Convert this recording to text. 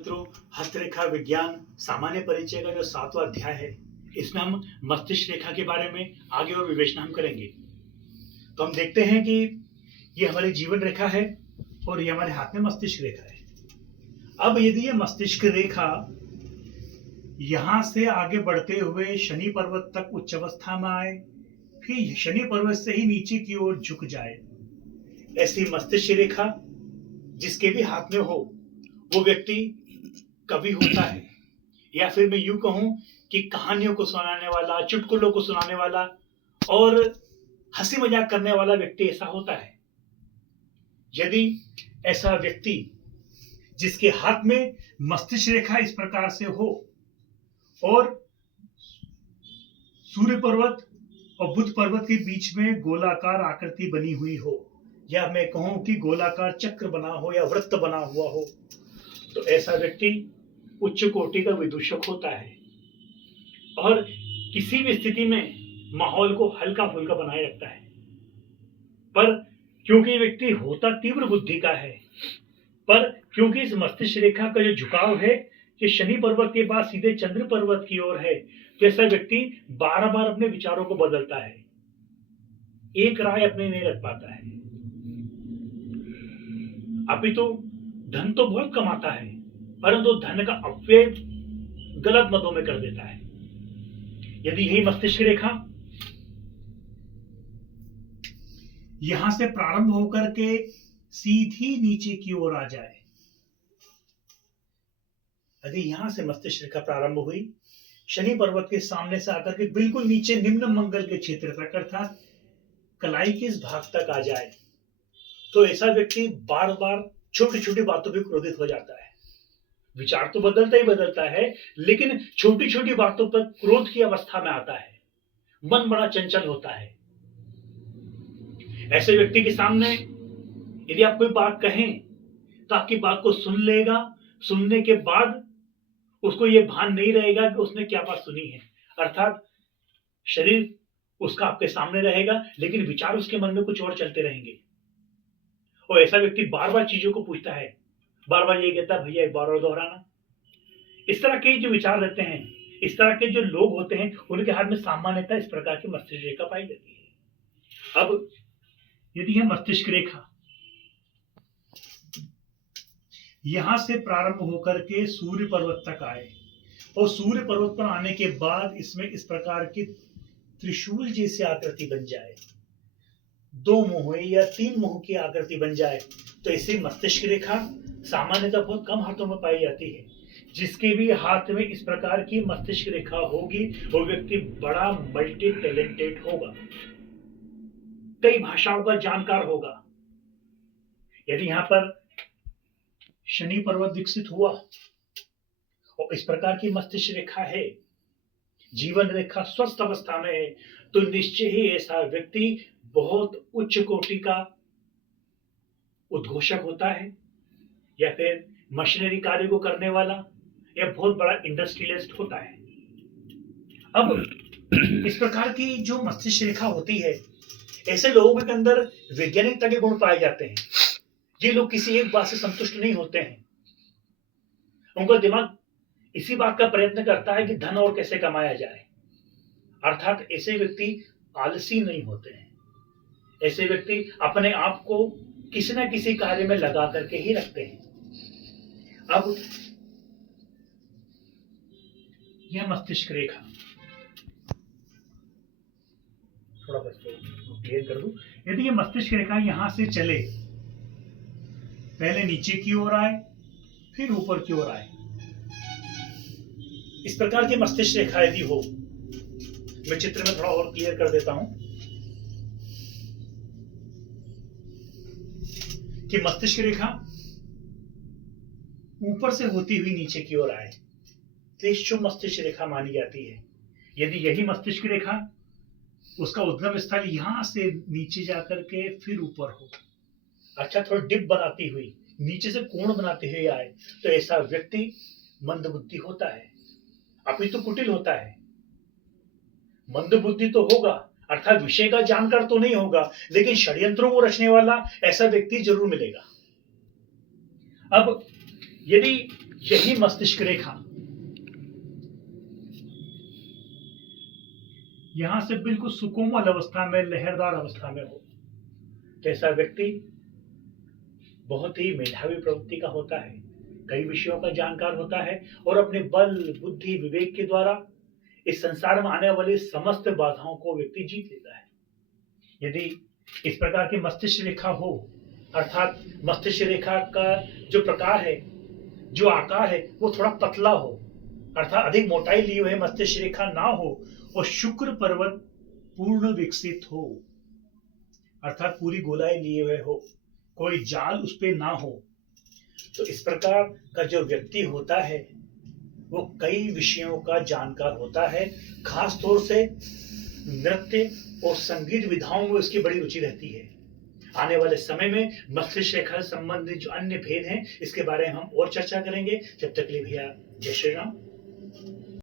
मित्रों, हस्तरेखा विज्ञान सामान्य परिचय का जो 7वां अध्याय है, इसमें हम मस्तिष्क रेखा के बारे में आगे और विवेचना हम करेंगे। तो हम देखते हैं कि ये हमारी जीवन रेखा है और ये हमारे हाथ में मस्तिष्क रेखा है। अब यदि ये मस्तिष्क रेखा यहां से आगे बढ़ते हुए शनि पर्वत तक उच्च अवस्था में आए, फिर शनि पर्वत से ही नीचे की ओर झुक जाए, ऐसी मस्तिष्क रेखा जिसके भी हाथ में हो, वो व्यक्ति कवि होता है, या फिर मैं यूं कहूं कि कहानियों को सुनाने वाला, चुटकुलों को सुनाने वाला और हंसी मजाक करने वाला व्यक्ति ऐसा होता है। यदि ऐसा व्यक्ति जिसके हाथ में मस्तिष्क रेखा इस प्रकार से हो और सूर्य पर्वत और बुध पर्वत के बीच में गोलाकार आकृति बनी हुई हो, या मैं कहूं कि गोलाकार चक्र बना हो या वृत्त बना हुआ हो, तो ऐसा व्यक्ति उच्च कोटि का विदूषक होता है और किसी भी स्थिति में माहौल को हल्का फुल्का बनाए रखता है। पर क्योंकि व्यक्ति होता तीव्र बुद्धि का है, पर क्योंकि इस मस्तिष्क रेखा का जो झुकाव है कि शनि पर्वत के बाद सीधे चंद्र पर्वत की ओर है, तो ऐसा व्यक्ति बार बार अपने विचारों को बदलता है, एक राय अपने नहीं रख पाता है। अभी तो धन तो बहुत कमाता है, परंतु धन का अपव्यय गलत मदों में कर देता है। यदि यही मस्तिष्क रेखा यहां से प्रारंभ होकर के सीधी नीचे की ओर आ जाए, यदि यहां से मस्तिष्क रेखा प्रारंभ हुई, शनि पर्वत के सामने से आकर के बिल्कुल नीचे निम्न मंगल के क्षेत्र तक अर्थात कलाई के इस भाग तक आ जाए, तो ऐसा व्यक्ति बार बार छोटी छोटी बातों पर क्रोधित हो जाता है। विचार तो बदलता ही बदलता है, लेकिन छोटी छोटी बातों पर क्रोध की अवस्था में आता है, मन बड़ा चंचल होता है। ऐसे व्यक्ति के सामने यदि आप कोई बात कहें तो आपकी बात को सुन लेगा, सुनने के बाद उसको यह भान नहीं रहेगा कि उसने क्या बात सुनी है, अर्थात शरीर उसका आपके सामने रहेगा लेकिन विचार उसके मन में कुछ और चलते रहेंगे। और ऐसा व्यक्ति बार बार चीजों को पूछता है, बार बार ये कहता है भैया एक बार और दोहराना। इस तरह के जो विचार रहते हैं, इस तरह के जो लोग होते हैं, उनके हाथ में सामान्यतः इस प्रकार की मस्तिष्क रेखा पाई जाती है। अब यदि यह मस्तिष्क रेखा यहां से प्रारंभ होकर के सूर्य पर्वत तक आए और सूर्य पर्वत पर आने के बाद इसमें इस प्रकार की त्रिशूल जैसी आकृति बन जाए, 2 मुंह या 3 मुंह की आकृति बन जाए, तो ऐसी मस्तिष्क रेखा सामान्यतः बहुत कम हाथों में पाई जाती है। जिसके भी हाथ में इस प्रकार की मस्तिष्क रेखा होगी, वो व्यक्ति बड़ा मल्टी टैलेंटेड होगा, कई भाषाओं का जानकार होगा। यदि यहां पर शनि पर्वत विकसित हुआ और इस प्रकार की मस्तिष्क रेखा है, जीवन रेखा स्वस्थ अवस्था में है, तो निश्चय ही ऐसा व्यक्ति बहुत उच्च कोटि का उद्घोषक होता है, या फिर मशीनरी कार्य को करने वाला, या बहुत बड़ा इंडस्ट्रियलिस्ट होता है। अब इस प्रकार की जो मस्तिष्क रेखा होती है, ऐसे लोगों के अंदर वैज्ञानिकता के गुण पाए जाते हैं। ये लोग किसी एक बात से संतुष्ट नहीं होते हैं, उनका दिमाग इसी बात का प्रयत्न करता है कि धन और कैसे कमाया जाए, अर्थात ऐसे व्यक्ति आलसी नहीं होते हैं। ऐसे व्यक्ति अपने आप को किसी न किसी कार्य में लगा करके ही रखते हैं। अब यह मस्तिष्क रेखा थोड़ा बस क्लियर कर दूं, यदि ये मस्तिष्क रेखा यहां से चले, पहले नीचे की ओर आए फिर ऊपर की ओर आए, इस प्रकार की मस्तिष्क रेखा यदि हो, मैं चित्र में थोड़ा और क्लियर कर देता हूं कि मस्तिष्क रेखा ऊपर से होती हुई नीचे की ओर आए, तो ये शुभ मस्तिष्क रेखा मानी जाती है। यदि यही मस्तिष्क रेखा उसका उद्गम स्थल यहां से नीचे जाकर के फिर ऊपर हो, अच्छा थोड़ा डिप बनाती हुई नीचे से कोण बनाते हुए आए, तो ऐसा व्यक्ति मंदबुद्धि होता है, अभी तो कुटिल होता है। मंदबुद्धि तो होगा, अर्थात विषय का जानकार तो नहीं होगा, लेकिन षड्यंत्रों को रचने वाला ऐसा व्यक्ति जरूर मिलेगा। अब यदि यही मस्तिष्क रेखा यहां से बिल्कुल सुकोमल अवस्था में, लहरदार अवस्था में हो, तो ऐसा व्यक्ति बहुत ही मेधावी प्रवृत्ति का होता है, कई विषयों का जानकार होता है और अपने बल, बुद्धि, विवेक के द्वारा इस संसार में आने वाली समस्त बाधाओं को व्यक्ति जीत लेता है। यदि इस प्रकार की मस्तिष्क रेखा हो, अर्थात मस्तिष्क रेखा का जो प्रकार है, जो आकार है, वो थोड़ा पतला हो, अर्थात अधिक मोटाई लिए हुए मस्तिष्क रेखा ना हो और शुक्र पर्वत पूर्ण विकसित हो, अर्थात पूरी गोलाई लिए हुए हो, कोई जाल उस पे ना हो, तो इस प्रकार का जो व्यक्ति होता है वो कई विषयों का जानकार होता है। खास तौर से नृत्य और संगीत विधाओं में उसकी बड़ी रुचि रहती है। आने वाले समय में मस्तिष्क रेखा से संबंधित जो अन्य भेद हैं, इसके बारे में हम और चर्चा करेंगे। जब तक के लिए भैया जय श्री राम।